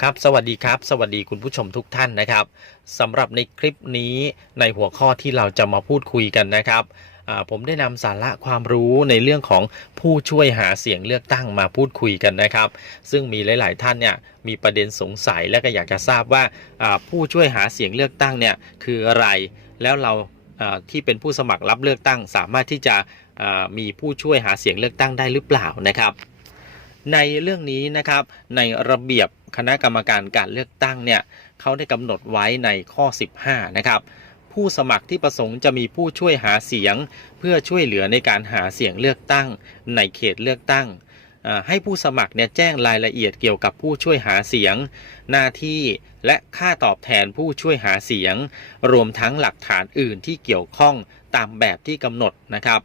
ครับสวัสดีครับ สวัสดีคุณผู้ชมทุกท่านนะครับสำหรับในคลิปนี้ในหัวข้อที่เราจะมาพูดคุยกันนะครับผมได้นำสาระความรู้ในเรื่องของผู้ช่วยหาเสียงเลือกตั้งมาพูดคุยกันนะครับ ซึ่งมีหลาย ๆ ท่านเนี่ยมีประเด็นสงสัยและก็อยากจะทราบว่าผู้ช่วยหาเสียงเลือกตั้งเนี่ยคืออะไรแล้วเราที่เป็นผู้สมัครรับเลือกตั้ง สามารถที่จะมีผู้ช่วยหาเสียงเลือกตั้งได้หรือเปล่านะครับ ในเรื่องนี้นะครับในระเบียบคณะกรรมการการเลือกตั้งเนี่ยเขาได้กำหนดไว้ในข้อ 15 นะครับผู้สมัครที่ประสงค์จะมีผู้ช่วยหาเสียง เพื่อช่วยเหลือในการหาเสียงเลือกตั้ง ในเขตเลือกตั้ง ให้ผู้สมัครเนี่ยแจ้งรายละเอียดเกี่ยวกับผู้ช่วยหาเสียง หน้าที่และค่าตอบแทนผู้ช่วยหาเสียง รวมทั้งหลักฐานอื่นที่เกี่ยวข้องตามแบบที่กำหนดนะครับ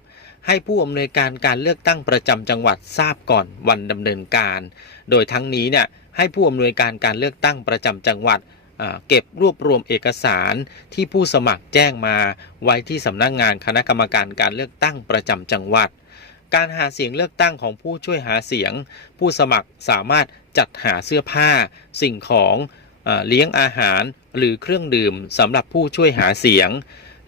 ให้ผู้อำนวยการการเลือกตั้งประจำจังหวัดทราบก่อนวันดำเนินการ โดยทั้งนี้เนี่ยให้ผู้อำนวยการการเลือกตั้งประจำจังหวัดเก็บรวบรวมเอกสารที่ผู้สมัครแจ้งมาไว้ที่สำนักงงานคณะกรรมการการเลือกตั้งประจำจังหวัด การหาเสียงเลือกตั้งของผู้ช่วยหาเสียง ผู้สมัครสามารถจัดหาเสื้อผ้า สิ่งของอเลี้ยงอาหารหรือเครื่องดื่มสำหรับผู้ช่วยหาเสียง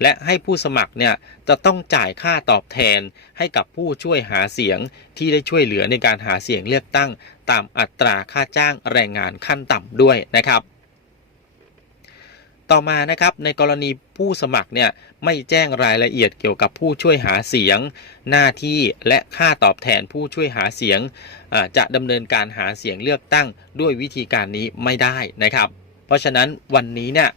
และให้ผู้สมัครเนี่ยจะต้องจ่ายค่าตอบแทนให้กับผู้ช่วยหาเสียงที่ได้ช่วยเหลือในการหาเสียงเลือกตั้ง ตามอัตราค่าจ้างแรงงานขั้นต่ำด้วยนะครับต่อมานะครับในกรณีผู้สมัครเนี่ยไม่แจ้งรายละเอียดเกี่ยวกับผู้ช่วยหาเสียง หน้าที่และค่าตอบแทนผู้ช่วยหาเสียงจะดำเนินการหาเสียงเลือกตั้งด้วยวิธีการนี้ไม่ได้นะครับ เพราะฉะนั้นวันนี้เนี่ย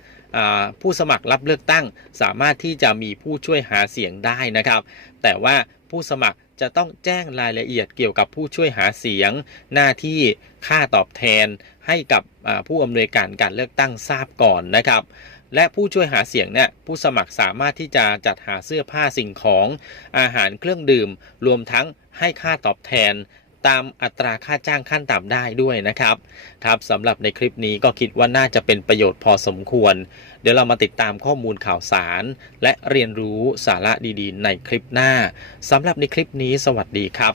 ผู้สมัครรับเลือกตั้ง สามารถที่จะมีผู้ช่วยหาเสียงได้นะครับ แต่ว่าผู้สมัครจะต้องแจ้งรายละเอียดเกี่ยวกับผู้ช่วยหาเสียง หน้าที่ค่าตอบแทนให้กับผู้อำนวยการการเลือกตั้งทราบก่อนนะครับและผู้ช่วยหาเสียงเนี่ยผู้สมัครสามารถที่จะจัดหาเสื้อผ้าสิ่งของอาหารเครื่องดื่ม รวมทั้งให้ค่าตอบแทน ตามอัตราค่าจ้างขั้นต่ำได้ด้วยนะครับครับสำหรับในคลิปนี้ก็คิดว่าน่าจะเป็นประโยชน์พอสมควร เดี๋ยวเรามาติดตามข้อมูลข่าวสาร และเรียนรู้สาระดีๆ ในคลิปหน้าสำหรับในคลิปนี้สวัสดีครับ